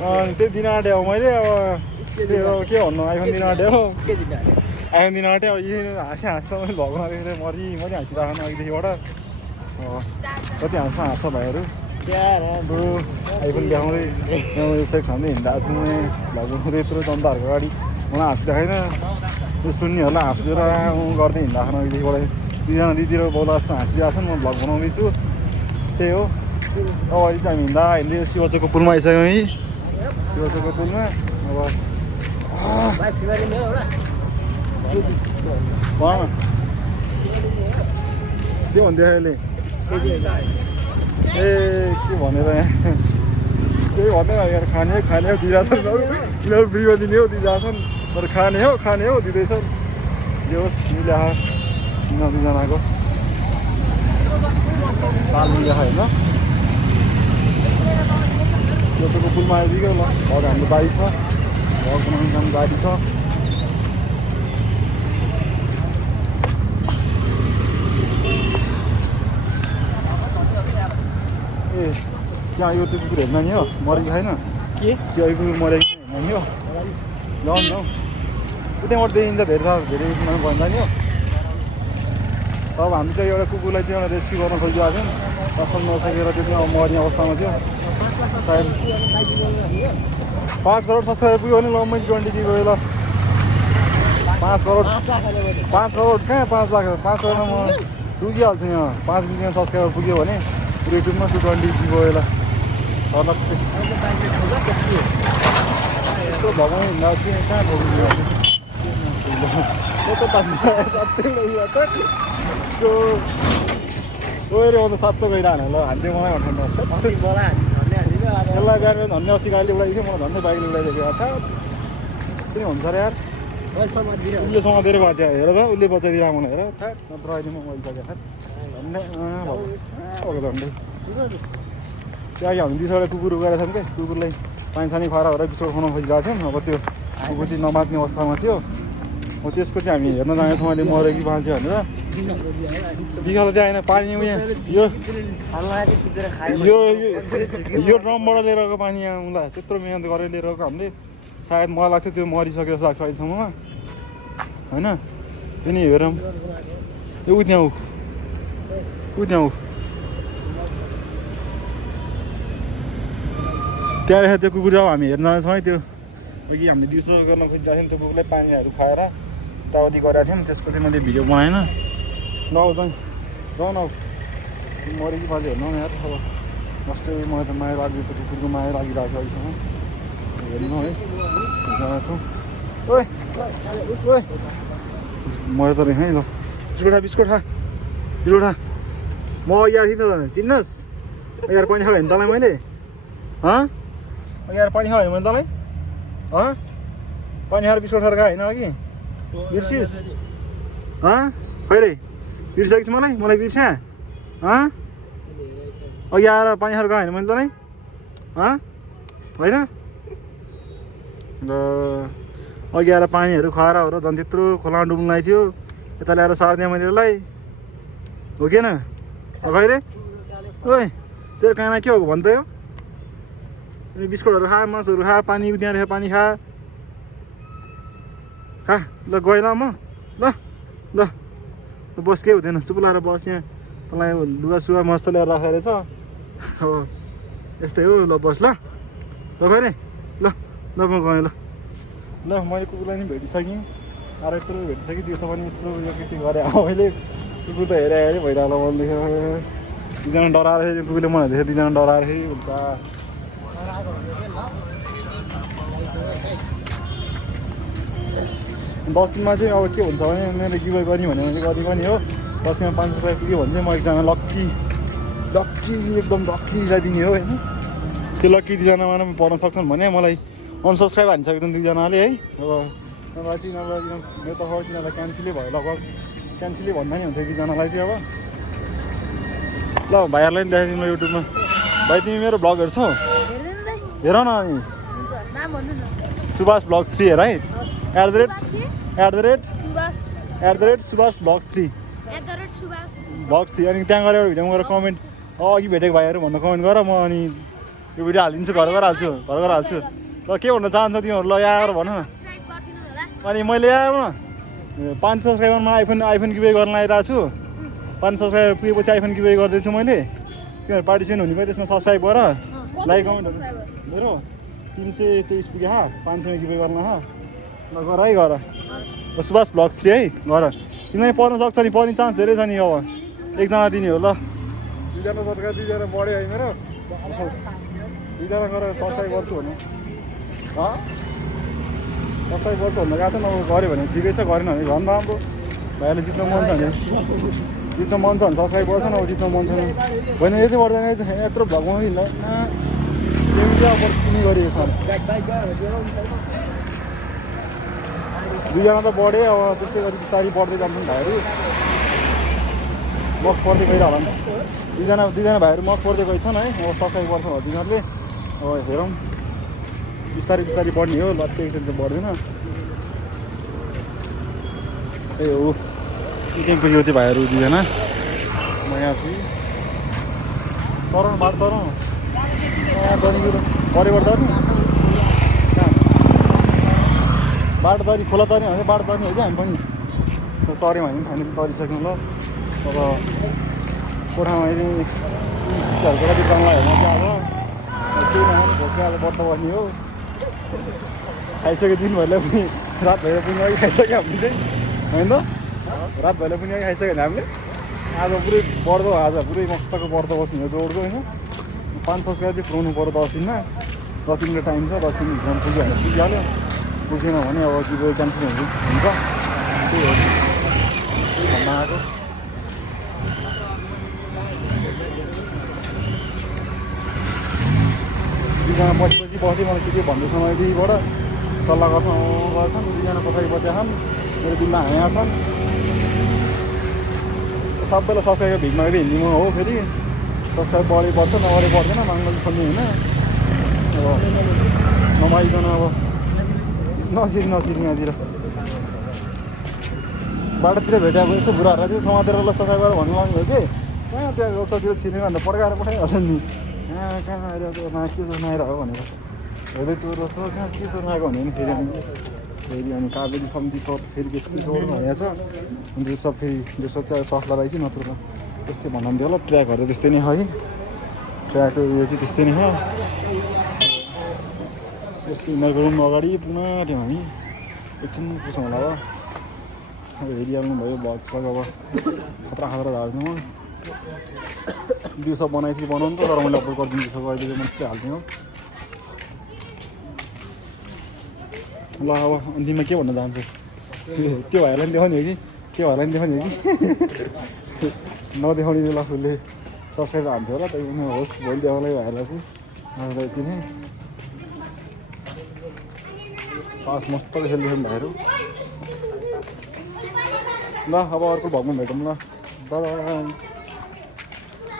त्यही दिन आँटे हो मैले अब त्यो के भन्नु आइफोन दिन आँटे हो आइफोन दिन आँटे अब हाँस्छ मैले भगवान देखेर मरि हाँसिरहेको अघिदेखिबाट कति हाँस्छ भाइहरू आइफोन देखाउँदै सेक्स हान्दै हिँडिरहेको छु भगवान यत्रो जनताहरूको अगाडि मलाई हाँसिरहेको छैन त्यो सुन्नेहरूलाई हाँसेर गर्दै हिँड्दाखेरि अघिदेखिबाट दुईजना दिदीहरू बाउला जस्तो हाँसिरहेको छन् म भ्लग बनाउँदैछु त्यही हो अब अहिले चाहिँ हामी हिँड्दै शिवचोकको पुलमा आइसक्यौँ है शिवचोकको पुलमा अब के भन्थ्यो अहिले ए के भनेर यहाँ त्यही भन्दै यार खाने हो दिइरहेछन् यिनीहरू बिरुवा दिने हो दिइरहेछन् तर खाने हो दिँदैछन् जे होस् मिल्या यिनीहरू दुईजनाको ताल मिल्या होइन शिवचोकको पुलमा आइपुग्यो ल अगाडि हाम्रो बारी छ घर बनाउने काम गाडी छ ए त्यहाँ यो त्यो कुकुर हेर्न नि हो मरेको छैन के त्यो कुकुर मरेको हेर्न नि हो जाउँ न त्यहाँबाट देखिन्छ धेरै भन्दा नि हो अब हामी चाहिँ एउटा कुकुरलाई चाहिँ एउटा रेस्क्यु गर्न खोजिरहेको थियौँ पसन्द नसकेर त्यो चाहिँ अब मर्ने अवस्थामा थियो सायद 5 करोड सब्सक्राइबर पुग्यो भने ल मैले 20 दिएको ल 5 करोड कहाँ 5 लाख 5 करोडमा म डुबिहाल्छु यहाँ 5 मिलियन सब्सक्राइबर पुग्यो भने युट्युबमा 220 दिएको ल यस्तो भगवान् हिँड्दा चाहिँ कहाँ ठोकिदियो गएर म त सातो गइरहने ल हान्थ्यो मलाई भन्नु यसलाई बिहान धन्य अस्ति गाडीले उडाइदिएको थियो मलाई धन्य बाइकले उडाइदिएको अर्थात् त्यही हुन्छ अरे यार उसले समातेर बाँच्यो हेर त उसले बचाइदिएर मलाई हेर थाहा नत्र अहिले म गइसकेँ धन्य धन्य त्यहाँ हामी 200 कुकुर गएर थियौँ क्या कुकुरलाई पानी सानी खुवाएर भएर बिस्कुट खुवाउन खोजिरहेको थियौँ अब त्यो कुकुर चाहिँ नबाँच्ने अवस्थामा थियो अब त्यसको चाहिँ हामी हेर्न जानेछौँ अहिले मऱ्यो कि बाँच्यो भनेर बिगाल त्यहाँ होइन पानी यो ड्रमबाट लिएर आएको पानी यहाँ उसलाई त्यत्रो मिहिनेत गरेर लिएर आएको हामीले सायद मलाई लाग्छ त्यो मरिसक्यो जस्तो लाग्छ अहिलेसम्ममा होइन त्यो नि हेरौँ त्यो उ त्यहाँ त्यहाँ रहेछ त्यो कुकुर अब हामी हेर्न जान्छौँ है त्यो अघि हामीले दिउँसो गर्न खोजिरहेको थियौँ त्यो कुकुरलाई पानीहरू खुवाएर यताउति गरेको थियौँ त्यसको चाहिँ मैले भिडियो बनाएन नआउ जाउँ न मऱ्यो कि बाजे हेर्नु न यार अब जस्तै मलाई त माया लाग्यो त्यो कुकुरको माया लागिरहेको छ अहिलेसम्म हेर्नु है जान्छौँ ओए मऱ्यो त रहेछ है ल बिस्कुट खा म यहाँ थिएँ त चिन्नुहोस् यार पानी खायो भने तँलाई मैले यार पानी खायो भने तँलाई पानी खाएर बिस्कुट खाएर खाएँ होइन अघि बिर्सिस् खै रे बिर्सेको छु मलाई बिर्स्या अघि आएर पानी खाएर गएँ होइन मैले तँलाई होइन र अघि आएर पानीहरू खुवाएर हो र झन् त्यत्रो खोलामा डुब्नु लागेको थियो यता ल्याएर सार्दिएँ मैले यसलाई हो कि खै रे ओए तेरो काना के हो भन् त यो बिस्कुटहरू खा मासुहरू खा पानी त्यहाँ रहेछ पानी खा ल गएँ ल म ल बस केही हुँदैन चुप लाएर बस यहाँ तँलाई लुगा सुगा मस्त ल्याएर राखेको रहेछ अब यस्तै हो ल बस ल खै रे ल म गएँ ल मैले कुकुरलाई नि भेटिसकेँ अरू यत्रो भेटिसकेँ दिउँसो पनि यत्रो उयो के गरेँ अब मैले कुकुर त हेरे भइरहेको मलाई देख्यो दुईजना डराएर फेरि कुकुरले मलाई देख्यो दुईजना डराएर फेरि उल्टा दस दिनमा चाहिँ अब के हुन्छ भने मेरो गिभअवे गर्ने भने मैले गर्ने पनि हो 10 दिनमा 500 रुपियाँ पुग्यो भने चाहिँ म एकजना लक्की एकदम लक्कीलाई दिने हो होइन त्यो लक्की दुईजनामा पनि पर्न सक्छन् भने मलाई अनसब्सक्राइब हानिसकेको छन् दुईजनाले है अब नभए चाहिँ मेरो तर्फबाट तिनीहरूलाई क्यान्सलै भयो लगभग क्यान्सलै भन्दा नि हुन्छ दुईजनालाई चाहिँ अब ल भाइहरूलाई नि देखाइदिनु युट्युबमा भाइ तिमी मेरो ब्लगहरू छौ हेर न अनि सुभाष ब्लग 3 हेर है @subash blog 3 ब्लग 3 अनि त्यहाँ गएर भिडियोमा गएर कमेन्ट अघि भेटेको भाइहरू भन्दा कमेन्ट गर म अनि यो भिडियो हालिदिन्छु घर गएर हाल्छु ल के भन्न चाहन्छ तिमीहरू ल यहाँ भन न अनि मैले यहाँ 5 सब्सक्राइबरमा आइफोन गिभवे गर्न आइरहेको छु 5 सब्सक्राइबर पुगेपछि आइफोन गिभवे गर्दैछु मैले तिमीहरू पार्टिसिपेट हुने भयो त्यसमा सब्सक्राइब गर लाइक कमेन्ट मेरो 323 पुग्यो 500 गिभवे गर्न ल गर है गर सुभाष ब्लग्स 3 है गर तिमीलाई पर्न सक्छ नि पर्ने चान्स धेरै छ नि अब एकजना दिने हो ल 2जना सरकार 2जना बढ्यो है मेरो 2जना गरेर सब्सक्राइब गर्छु भन्नु सब्सक्राइब गर्छु भन्नु गएको छ अब गऱ्यो भने ठिकै छ गरेन भने झन् राम्रो भाइले जित्न मन छ भने सब्सक्राइब गर्छ न अब जित्न मन छैन होइन यति बढ्दैन यत्रो भ्लगमा हिँड्दैन किनी गरिएको छ 2जना त बढ्यो अब त्यस्तै गरी बिस्तारै बढ्दै जान्छन् भाइहरू मक पर्दै गइरह होला नि 2जना भाइहरू मक पर्दै गइछन् है अब सब्सक्राइब गर्छ होला तिनीहरूले अब हेरौँ बिस्तारै बढ्ने हो लत्ते एकचोटि त बढ्दैन त्यही हो त्यहाँको यो चाहिँ भाइहरू 2जना म यहाँ छु तरुण बाटो परिवार तर्ने बाटो तरी खोला तर्ने भने बाटो तर्ने हो कि हामी पनि तर्यौँ हामी पनि फाइनली तरिसक्यौँ ल अब कोठामा अहिले चिजहरूको कति काम हेर्न चाहिँ अब केही नखाने भोकै अब बट्ट बस्ने हो खाइसक्यो दिनभरिलाई पनि रात भएर पनि अघि खाइसक्यो हामीले चाहिँ होइन त रात भएर पनि अघि खाइसक्यो भने हामीले आज पुरै बढ्दो आज पुरै मस्तको बढ्दो बस्ने हो जोड्दो होइन 5 सब्सक्राइब चाहिँ पुऱ्याउनु पऱ्यो 10 दिनमा 10 दिनको टाइम छ 10 दिन पुगिहाल्यो पुगेन भने अब गिभवे क्यान्सल हुन्छ त्यही हो भन्न आएको 2जना पछि बस्दै मलाई के भन्दैछ मैले त्यहीबाट सल्लाह गर्छन् 2जना पछाडि बसेका छन् मेरो दिनमा हाँया छन् सबैलाई सब्सक्राइब भिड माग्दै हिँड्ने म हो फेरि सब्सक्राइब बढी बढ्छ नबढी बढ्दैन माग्न चाहिँ छोड्ने होइन अब नमाइकन अब नसिक यहाँतिर बाटोतिर भेट्यो अब यसो बुढाहरूलाई चाहिँ समातेर ल सब्सक्राइब गरेर भन्नु लाग्नु भयो कि कहाँ त्यहाँ गल्छतिर छिर्ने अन्त पड्काएर पठाइहाल्छ नि कहाँ आएर के चोर्न आइरह्यो भनेर हेर्दै चोर जस्तो कहाँ के चोर्न आएको भने नि फेरि अनि काबेली समिति फेरि त्यस्तै चोर्नु भनेको छ अनि त्यो सब फेरि त्यो सब चाहिँ सस लगाएपछि नत्र त त्यस्तै भन्नुहुन्थ्यो होला ट्र्याकहरू त्यस्तै नै है ट्र्याकको उयो चाहिँ त्यस्तै नै हो त्यसको उनीहरूको रुम अगाडि पुनः त्यो हामी एकछिन पुछौँ होला अब हेरिहाल्नु भयो भग अब खतरा झार्छौँ दिउँसो बनाइथ्यो बनाउनु त तर मैले अपलोड गरिदिनु दिउँसो अहिले चाहिँ मात्रै हाल्थेँ हो ल अब अन्तिममा के भन्न चाहन्छु त्यो भाइलाई पनि देखाउने हो कि त्यो भाइलाई पनि देखाउने हो कि नदेखाउने बेला फुलले सब्सक्राइब हान्थ्यो होला त्यही पनि होस् भोलि देखाउलाई भाइलाई चाहिँ हजुर यति नै पास मस्तले खेल्दैछन् भाइहरू ल अब अर्को भगवान् भेटौँ ल बाइ